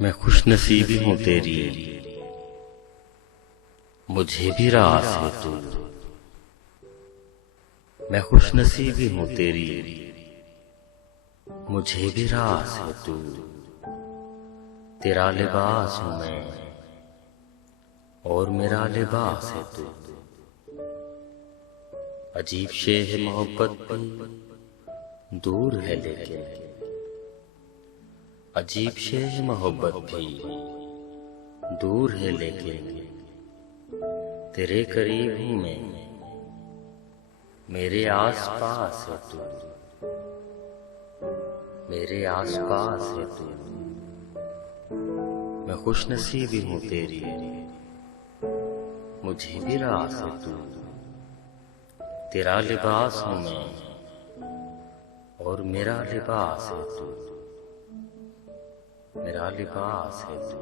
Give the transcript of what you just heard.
मैं खुश नसीबी हूँ तेरी, मुझे भी रास है तू। मैं खुश नसीबी हूँ तेरी, मुझे भी रास है तू। तेरा लिबास हूँ मैं और मेरा लिबास है तू। अजीब शे है मोहब्बत भी दूर है लेकिन, अजीब शे है मोहब्बत भी दूर है लेकिन। तेरे करीब हूँ मैं, मेरे आस पास है तू, मेरे आस पास है तू। मैं खुश नसीबी हूँ तेरी, मुझे भी रास है तू। तेरा लिबास हूँ मैं और मेरा लिबास है तू, मेरा लिबास है तू।